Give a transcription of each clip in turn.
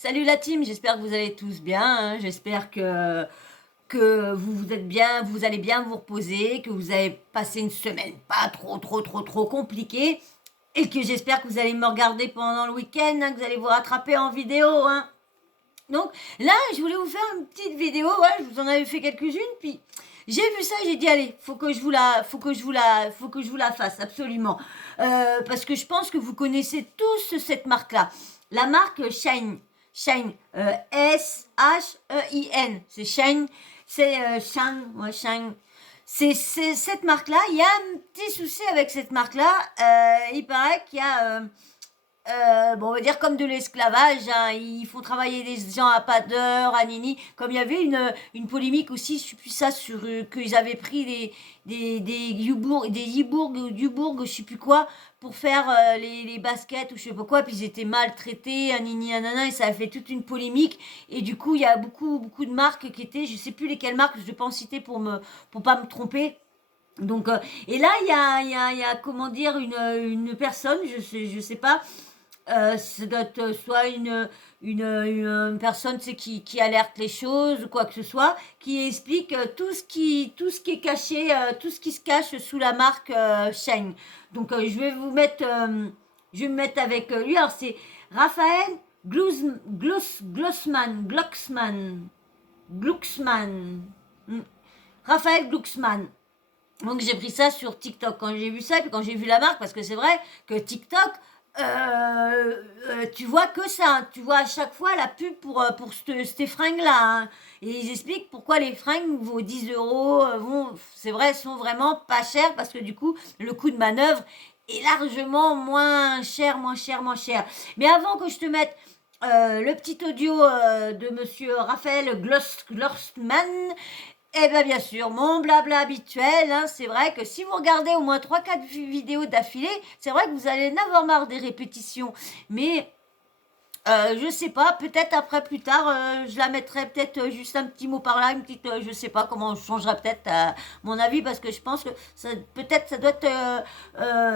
Salut la team, j'espère que vous allez tous bien, hein. J'espère que vous êtes bien, vous allez bien vous reposer, que vous avez passé une semaine pas trop compliquée et que j'espère que vous allez me regarder pendant le week-end, hein, que vous allez vous rattraper en vidéo, hein. Donc là, je voulais vous faire une petite vidéo, ouais, je vous en avais fait quelques-unes, puis j'ai vu ça, j'ai dit allez, faut que je vous la fasse absolument, parce que je pense que vous connaissez tous cette marque-là, la marque Shine, Shine, Shein, c'est Shine, c'est Shine, ouais, Shine. C'est cette marque-là. Il y a un petit souci avec cette marque-là. Il paraît qu'il y a bon, on va dire comme de l'esclavage, hein. Ils font travailler des gens à pas d'heure, à nini. Comme il y avait une polémique aussi, je sais plus ça, sur qu'ils avaient pris des Yubourg, je sais plus quoi, pour faire les baskets ou je sais pas quoi, puis ils étaient maltraités, à nini, à nana, et ça a fait toute une polémique. Et du coup, il y a beaucoup de marques qui étaient, je sais plus lesquelles marques, je vais pas en citer pour pas me tromper. Donc, et là, il y a, comment dire, une personne, je sais pas, ça doit être soit une personne qui alerte les choses ou quoi que ce soit, qui explique tout ce qui est caché, tout ce qui se cache sous la marque Shine. Donc je vais me mettre avec lui. Alors c'est Raphaël Glucksmann. Hmm. Raphaël Glucksmann. Donc j'ai pris ça sur TikTok quand j'ai vu ça, et puis quand j'ai vu la marque, parce que c'est vrai que TikTok, tu vois que ça, hein. Tu vois à chaque fois la pub pour ces fringues-là, hein. Et ils expliquent pourquoi les fringues vaut 10 euros, c'est vrai, sont vraiment pas chères, parce que du coup, le coût de manœuvre est largement moins cher. Mais avant que je te mette le petit audio de monsieur Raphaël Glossman, eh bien sûr, mon blabla habituel, hein, c'est vrai que si vous regardez au moins trois quatre vidéos d'affilée, c'est vrai que vous allez en avoir marre des répétitions. Mais je sais pas, peut-être après plus tard, je la mettrai peut-être juste un petit mot par là, une petite, je sais pas comment je changerai peut-être mon avis, parce que je pense que peut-être ça doit être,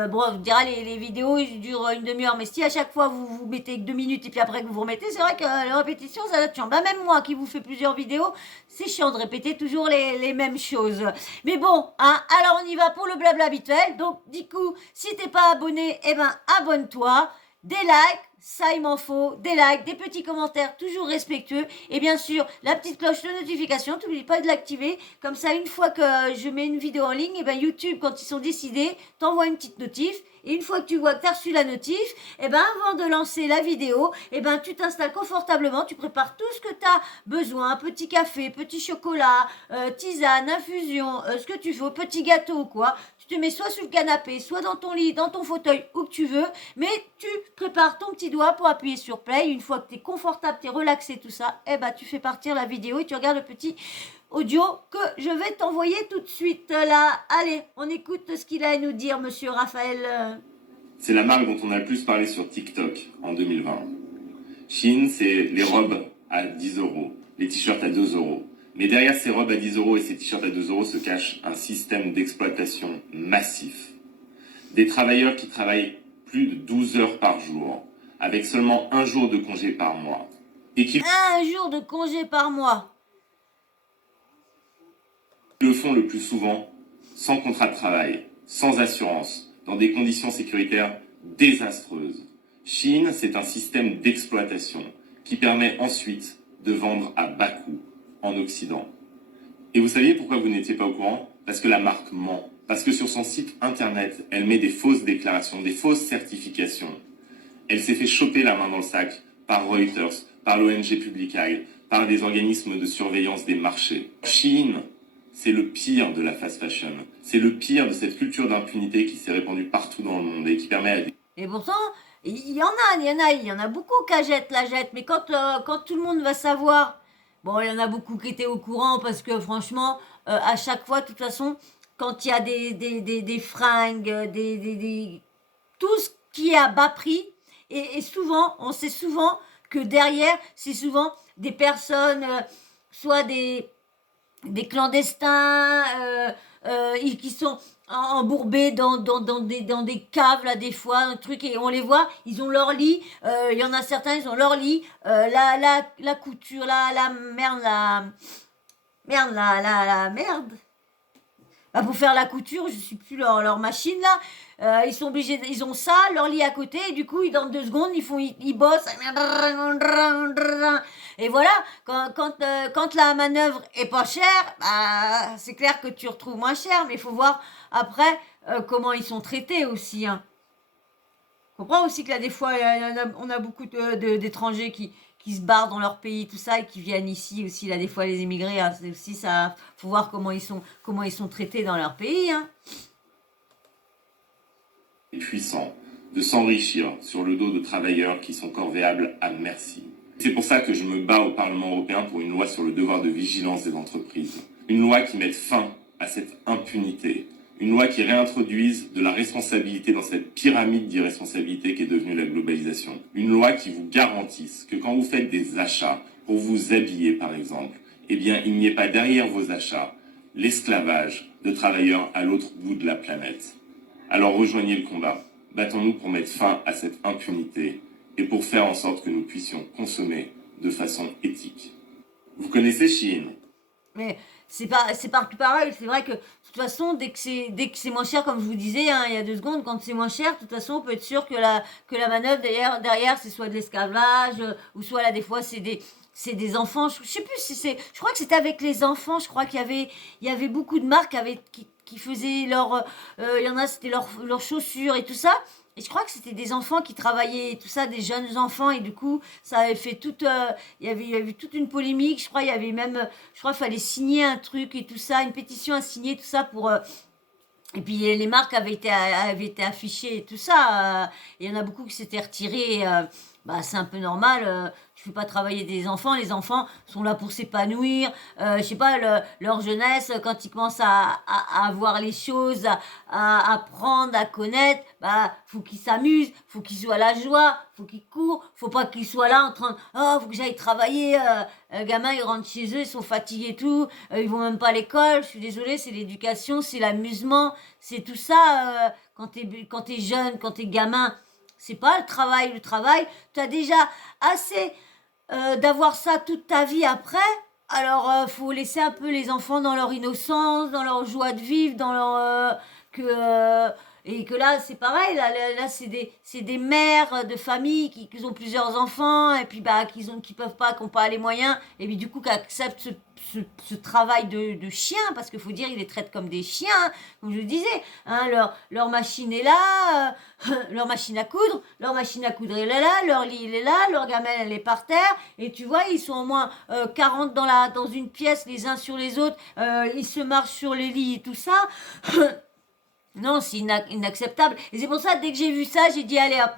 bon, on dira les vidéos ils durent une demi-heure, mais si à chaque fois vous mettez que 2 minutes et puis après que vous remettez, c'est vrai que la répétition ça doit être chiant. Bah, même moi qui vous fais plusieurs vidéos, c'est chiant de répéter toujours les mêmes choses. Mais bon, hein, alors on y va pour le blabla habituel. Donc du coup, si t'es pas abonné, eh ben abonne-toi, des likes, ça il m'en faut, des likes, des petits commentaires toujours respectueux, et bien sûr la petite cloche de notification, n'oublie pas de l'activer, comme ça une fois que je mets une vidéo en ligne, et bien YouTube quand ils sont décidés t'envoie une petite notif, et une fois que tu vois que tu as reçu la notif, et ben avant de lancer la vidéo, et ben tu t'installes confortablement, tu prépares tout ce que tu as besoin, petit café, petit chocolat, tisane, infusion, ce que tu veux, petit gâteau ou quoi, tu te mets soit sur le canapé, soit dans ton lit, dans ton fauteuil, où que tu veux, mais tu prépares ton petit doigt pour appuyer sur play. Une fois que tu es confortable, tu es relaxé, tout ça, eh ben, tu fais partir la vidéo et tu regardes le petit audio que je vais t'envoyer tout de suite là. Allez, on écoute ce qu'il a à nous dire, monsieur Raphaël. C'est la marque dont on a le plus parlé sur TikTok en 2020. Shein, c'est les robes à 10 euros, les t-shirts à 2 euros. Mais derrière ces robes à 10 euros et ces t-shirts à 2 euros se cache un système d'exploitation massif. Des travailleurs qui travaillent plus de 12 heures par jour, avec seulement un jour de congé par mois. Et qui Un jour de congé par mois. le font le plus souvent sans contrat de travail, sans assurance, dans des conditions sécuritaires désastreuses. Shein, c'est un système d'exploitation qui permet ensuite de vendre à bas coût en Occident. Et vous saviez pourquoi vous n'étiez pas au courant? Parce que la marque ment. Parce que sur son site internet, elle met des fausses déclarations, des fausses certifications. Elle s'est fait choper la main dans le sac par Reuters, par l'ONG Publicaille, par des organismes de surveillance des marchés. Shein, c'est le pire de la fast fashion. C'est le pire de cette culture d'impunité qui s'est répandue partout dans le monde et qui permet à des... Et pourtant, il y en a beaucoup qui la jettent, mais quand tout le monde va savoir, bon, il y en a beaucoup qui étaient au courant parce que franchement, à chaque fois, de toute façon, quand il y a des fringues, tout ce qui est à bas prix, et souvent, on sait souvent que derrière, c'est souvent des personnes, soit des clandestins, qui sont embourbés dans des caves, là, des fois, un truc, et on les voit, ils ont leur lit, il y en a certains, ils ont leur lit, la couture, la merde. Bah, pour faire la couture, je suis plus leur machine là. Ils sont obligés, ils ont ça, leur lit à côté, et du coup, dans 2 secondes, ils bossent. Et voilà, quand la manœuvre est pas chère, bah, c'est clair que tu retrouves moins cher, mais il faut voir après comment ils sont traités aussi. Hein. Je comprends aussi que là, des fois, on a beaucoup d'étrangers qui se barrent dans leur pays, tout ça, et qui viennent ici aussi, là, des fois, les émigrés, hein, c'est aussi ça, faut voir comment ils sont traités dans leur pays, hein. Puissant de s'enrichir sur le dos de travailleurs qui sont corvéables à merci. C'est pour ça que je me bats au Parlement européen pour une loi sur le devoir de vigilance des entreprises. Une loi qui mette fin à cette impunité. Une loi qui réintroduise de la responsabilité dans cette pyramide d'irresponsabilité qui est devenue la globalisation. Une loi qui vous garantisse que quand vous faites des achats, pour vous habiller par exemple, eh bien il n'y ait pas derrière vos achats l'esclavage de travailleurs à l'autre bout de la planète. Alors rejoignez le combat. Battons-nous pour mettre fin à cette impunité et pour faire en sorte que nous puissions consommer de façon éthique. Vous connaissez Shein? Mais c'est partout pareil. C'est vrai que de toute façon, dès que c'est moins cher, comme je vous disais, hein, il y a 2 secondes, quand c'est moins cher, de toute façon, on peut être sûr que la manœuvre derrière, c'est soit de l'esclavage, ou soit là, des fois, c'est des enfants. Je sais plus si c'est. Je crois que c'était avec les enfants. Je crois il y avait beaucoup de marques qui faisaient il y en a, c'était leurs chaussures et tout ça. Et je crois que c'était des enfants qui travaillaient et tout ça, des jeunes enfants, et du coup, ça avait fait il y avait toute une polémique. Je crois, il y avait même, je crois, qu'il fallait signer un truc et tout ça, une pétition à signer, tout ça pour. Et puis les marques avaient été affichées et tout ça. Il y en a beaucoup qui s'étaient retirés. Bah, c'est un peu normal. Tu fais pas travailler des enfants. Les enfants sont là pour s'épanouir. Je sais pas, leur jeunesse, quand ils commencent à voir les choses, à apprendre, à connaître, bah, faut qu'ils s'amusent, faut qu'ils soient à la joie, faut qu'ils courent, faut pas qu'ils soient là en train de, oh, faut que j'aille travailler. Gamins, ils rentrent chez eux, ils sont fatigués et tout. Ils vont même pas à l'école. Je suis désolée, c'est l'éducation, c'est l'amusement, c'est tout ça. Quand t'es jeune, quand t'es gamin, c'est pas le travail. Le travail, tu as déjà assez d'avoir ça toute ta vie après. Alors, faut laisser un peu les enfants dans leur innocence, dans leur joie de vivre, dans leur et que là, c'est pareil. Là, c'est des mères de famille qui ont plusieurs enfants et puis bah qui peuvent pas, qui n'ont pas les moyens et puis du coup qui acceptent ce travail de chien parce qu'il faut dire ils les traitent comme des chiens, comme je le disais. Hein, leur machine est là, leur machine à coudre, elle est là, leur lit il est là, leur gamelle elle est par terre et tu vois ils sont au moins 40 dans une pièce les uns sur les autres, ils se marchent sur les lits et tout ça. Non, c'est inacceptable. Et c'est pour ça, dès que j'ai vu ça, j'ai dit, allez hop,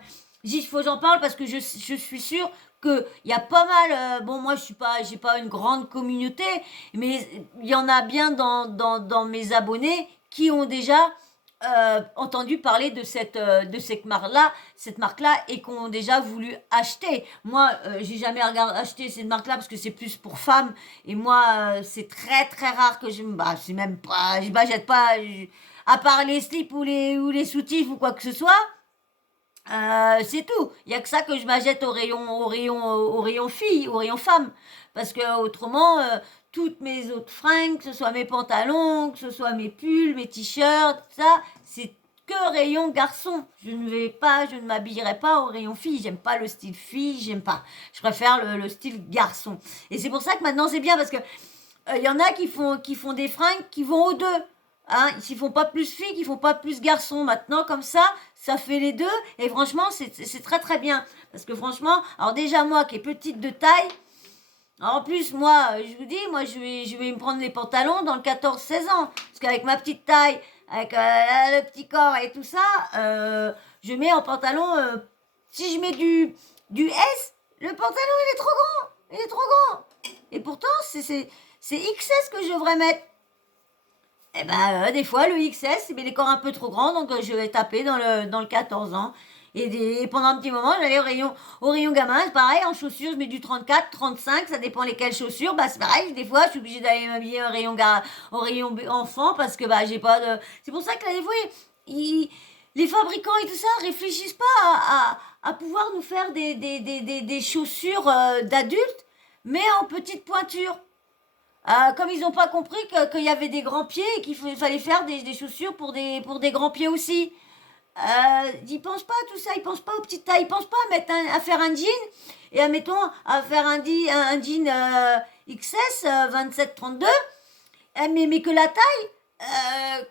il faut que j'en parle parce que je suis sûre qu'il y a pas mal. Bon, moi, j'ai pas une grande communauté, mais il y en a bien dans mes abonnés qui ont déjà entendu parler de cette marque-là, et qui ont déjà voulu acheter. Moi, j'ai jamais acheté cette marque-là parce que c'est plus pour femmes. Et moi, c'est très très rare que c'est même pas, j'achète pas. À part les slips ou les soutifs ou quoi que ce soit, c'est tout. Il y a que ça que je m'achète au rayon filles, au rayon femmes, parce que autrement, toutes mes autres fringues, que ce soit mes pantalons, que ce soit mes pulls, mes t-shirts, tout ça, c'est que rayon garçon. Je ne m'habillerai pas au rayon fille. J'aime pas le style fille, j'aime pas. Je préfère le style garçon. Et c'est pour ça que maintenant c'est bien parce que y en a qui font des fringues qui vont aux deux. Hein, ils font pas plus filles, ils font pas plus garçons. Maintenant, comme ça fait les deux. Et franchement, c'est très très bien. Parce que franchement, alors déjà moi qui est petite de taille, en plus moi, je vous dis, moi je vais me prendre les pantalons dans le 14-16 ans. Parce qu'avec ma petite taille, avec le petit corps et tout ça, je mets en pantalon, si je mets du S, le pantalon il est trop grand. Il est trop grand. Et pourtant, c'est XS que je devrais mettre. Eh ben, des fois, le XS, il est corps un peu trop grand, donc je vais taper dans le 14 ans. Et pendant un petit moment, j'allais au rayon gamin, c'est pareil, en chaussures, je mets du 34, 35, ça dépend lesquelles chaussures. Bah, c'est pareil, des fois, je suis obligée d'aller m'habiller au rayon enfant parce que bah, j'ai pas de. C'est pour ça que là, des fois, les fabricants et tout ça réfléchissent pas à pouvoir nous faire des chaussures d'adultes, mais en petite pointure. Comme ils n'ont pas compris qu'il y avait des grands pieds et qu'il fallait faire des chaussures pour des grands pieds aussi. Ils pensent pas à tout ça, ils pensent pas aux petites tailles, ils pensent pas à faire un jean et admettons à faire un jean XS 27-32, mais que la taille,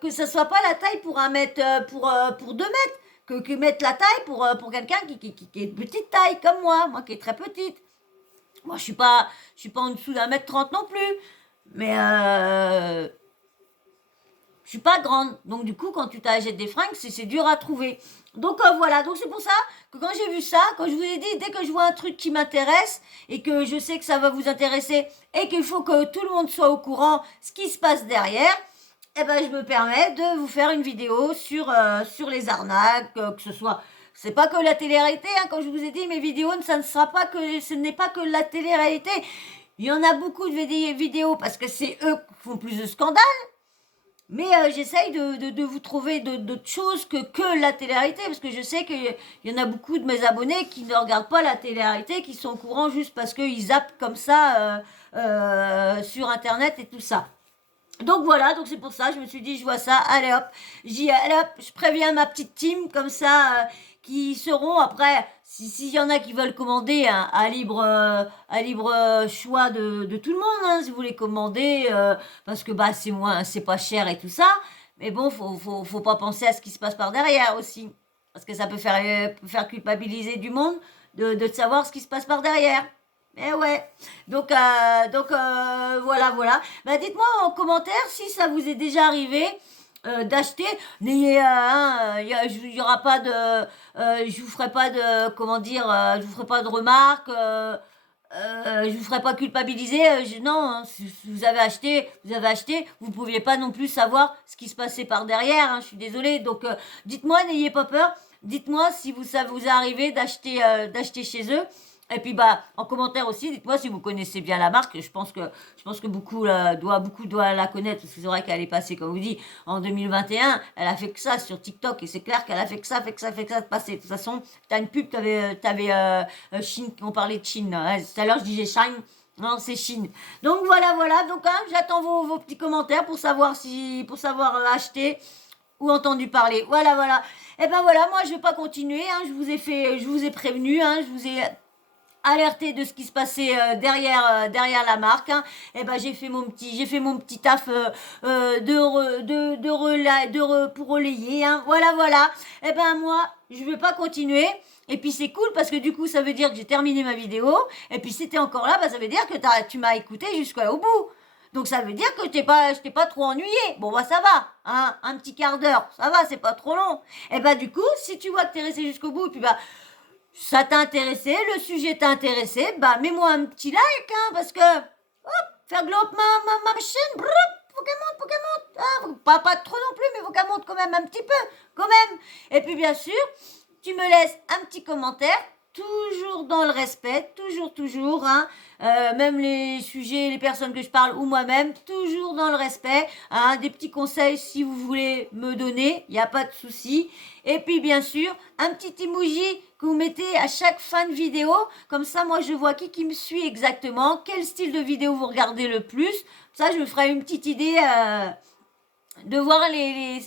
que ça soit pas la taille pour un mètre, pour 2 mètres, que mettre la taille pour quelqu'un qui est de petite taille comme moi qui est très petite. Moi je suis pas en dessous d'1 m 30 non plus, mais je suis pas grande, donc du coup quand tu t'achètes des fringues c'est dur à trouver. Donc voilà, donc c'est pour ça que quand j'ai vu ça, quand je vous ai dit, dès que je vois un truc qui m'intéresse et que je sais que ça va vous intéresser et qu'il faut que tout le monde soit au courant ce qui se passe derrière, eh ben je me permets de vous faire une vidéo sur les arnaques, que ce soit. C'est pas que la télé-réalité, hein, comme je vous ai dit, mes vidéos, ce n'est pas que la télé-réalité. Il y en a beaucoup de vidéos parce que c'est eux qui font plus de scandales. Mais j'essaye de vous trouver d'autres choses que la télé-réalité, parce que je sais qu'il y en a beaucoup de mes abonnés qui ne regardent pas la télé-réalité, qui sont au courant juste parce qu'ils zappent comme ça sur Internet et tout ça. Donc voilà, donc c'est pour ça, je me suis dit, je vois ça, allez hop, je préviens ma petite team, comme ça, qui seront après, s'il y en a qui veulent commander hein, à libre choix de tout le monde, hein, si vous voulez commander, parce que bah c'est pas cher et tout ça, mais bon, faut pas penser à ce qui se passe par derrière aussi, parce que ça peut faire culpabiliser du monde de savoir ce qui se passe par derrière. Eh ouais, donc voilà. Bah, dites-moi en commentaire si ça vous est déjà arrivé d'acheter. N'ayez, il y aura pas de, je vous ferai pas de, comment dire, je vous ferai pas de remarques. Je vous ferai pas culpabiliser. Non, hein, si vous avez acheté, vous pouviez pas non plus savoir ce qui se passait par derrière. Hein, je suis désolée. Donc dites-moi, n'ayez pas peur. Dites-moi si ça vous est arrivé d'acheter chez eux. Et puis bah en commentaire aussi, dites-moi si vous connaissez bien la marque. Je pense que beaucoup doivent la connaître parce que c'est vrai qu'elle est passée, comme vous dit, en 2021. Elle a fait que ça sur TikTok et c'est clair qu'elle a fait que ça de passer. De toute façon, t'as une pub, t'avais Chine, on parlait de Chine. Hein. Tout à l'heure je disais Chine. Non, c'est Chine. Donc voilà. Donc hein, j'attends vos petits commentaires pour savoir acheter ou entendu parler. Voilà. Et ben voilà, moi je vais pas continuer. Hein. Je vous ai prévenu. Hein. Je vous ai alerté de ce qui se passait derrière la marque. Hein. Et ben j'ai fait mon petit taf pour relayer. Hein. Voilà. Et ben moi je vais pas continuer. Et puis c'est cool parce que du coup ça veut dire que j'ai terminé ma vidéo. Et puis si t'es encore là, bah, ça veut dire que tu m'as écouté jusqu'au bout. Donc ça veje dire que je t'ai pas trop ennuyé. Bon bah ça va, hein, un petit quart d'heure, ça va, c'est pas trop long. Et bah du coup, si tu vois que t'es resté jusqu'au bout, et puis bah ça t'a intéressé, le sujet t'a intéressé, bah mets-moi un petit like, hein, parce que faire globe ma chaîne, Pokémon, hein, pas trop non plus, mais Pokémon quand même un petit peu, quand même. Et puis bien sûr, tu me laisses un petit commentaire, toujours dans le respect, toujours, hein, même les sujets, les personnes que je parle ou moi-même, toujours dans le respect, hein, des petits conseils si vous voulez me donner, il n'y a pas de souci. Et puis bien sûr, un petit emoji que vous mettez à chaque fin de vidéo, comme ça moi je vois qui me suit exactement, quel style de vidéo vous regardez le plus, ça je me ferai une petite idée de voir et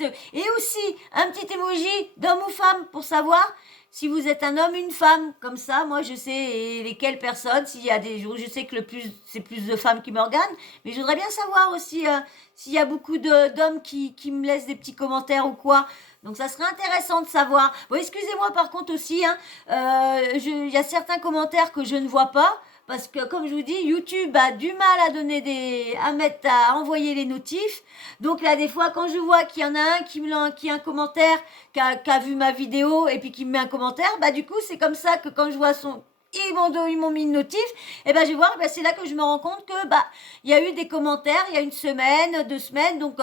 aussi un petit emoji d'homme ou femme pour savoir si vous êtes un homme ou une femme, comme ça, moi je sais lesquelles personnes, s'il y a des jours, je sais que c'est plus de femmes qui me regardent, mais je voudrais bien savoir aussi s'il y a beaucoup d'hommes qui me laissent des petits commentaires ou quoi. Donc ça serait intéressant de savoir. Bon, excusez-moi par contre aussi, hein, il y a certains commentaires que je ne vois pas. Parce que, comme je vous dis, YouTube a du mal à envoyer les notifs. Donc là, des fois, quand je vois qu'il y en a un qui a un commentaire, qui a vu ma vidéo et puis qui me met un commentaire, bah du coup, c'est comme ça que quand je vois ils m'ont mis une notif, et ben je vais voir, c'est là que je me rends compte que il y a eu des commentaires il y a 1 semaine, 2 semaines, donc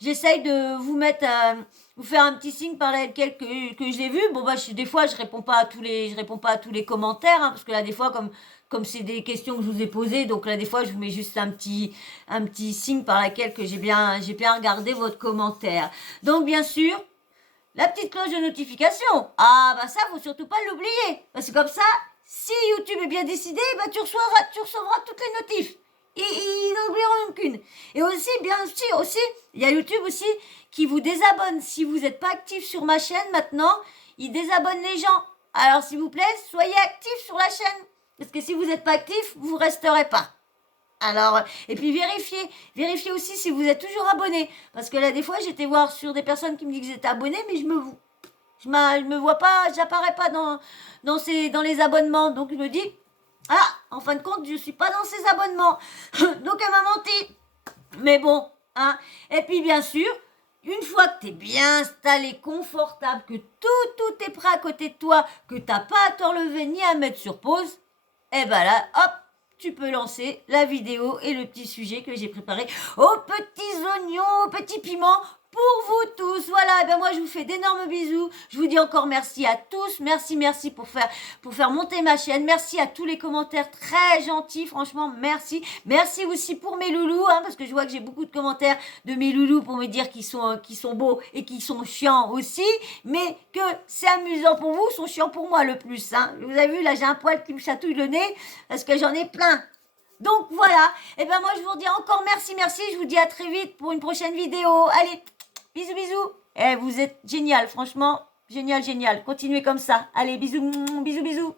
j'essaye de vous mettre vous faire un petit signe par lequel que j'ai vu. Bon, bah, des fois, je réponds pas à tous les commentaires, hein, parce que là, des fois, comme c'est des questions que je vous ai posées, donc là, des fois, je vous mets juste un petit signe par lequel que j'ai bien regardé votre commentaire. Donc, bien sûr, la petite cloche de notification. Ah, bah ça, faut surtout pas l'oublier. Parce que comme ça, si YouTube est bien décidé, bah tu recevras toutes les notifs. Ils n'en oublieront qu'une. Et aussi, bien sûr, aussi, il y a YouTube aussi qui vous désabonne. Si vous n'êtes pas actif sur ma chaîne maintenant, il désabonne les gens. Alors, s'il vous plaît, soyez actifs sur la chaîne. Parce que si vous n'êtes pas actif, vous ne resterez pas. Alors, et puis vérifiez aussi si vous êtes toujours abonné. Parce que là, des fois, j'étais voir sur des personnes qui me disent qu'ils étaient abonnés, mais je me vois pas, j'apparais pas dans les abonnements. Donc, je me dis, ah, en fin de compte, je suis pas dans ces abonnements. Donc, elle m'a menti. Mais bon, hein. Et puis, bien sûr, une fois que tu es bien installé, confortable, que tout est prêt à côté de toi, que tu n'as pas à te relever ni à mettre sur pause, et ben là, hop, tu peux lancer la vidéo et le petit sujet que j'ai préparé aux petits oignons, aux petits piments pour vous tous. Voilà, ben moi je vous fais d'énormes bisous. Je vous dis encore merci à tous. Merci pour faire monter ma chaîne. Merci à tous les commentaires très gentils. Franchement, merci. Merci aussi pour mes loulous, hein, parce que je vois que j'ai beaucoup de commentaires de mes loulous pour me dire qu'ils sont beaux et qu'ils sont chiants aussi, mais que c'est amusant pour vous, sont chiants pour moi le plus. Hein. Vous avez vu, là j'ai un poil qui me chatouille le nez parce que j'en ai plein. Donc voilà, et ben moi je vous dis encore merci, je vous dis à très vite pour une prochaine vidéo. Allez, bisous. Eh, vous êtes génial, franchement, génial. Continuez comme ça. Allez, bisous.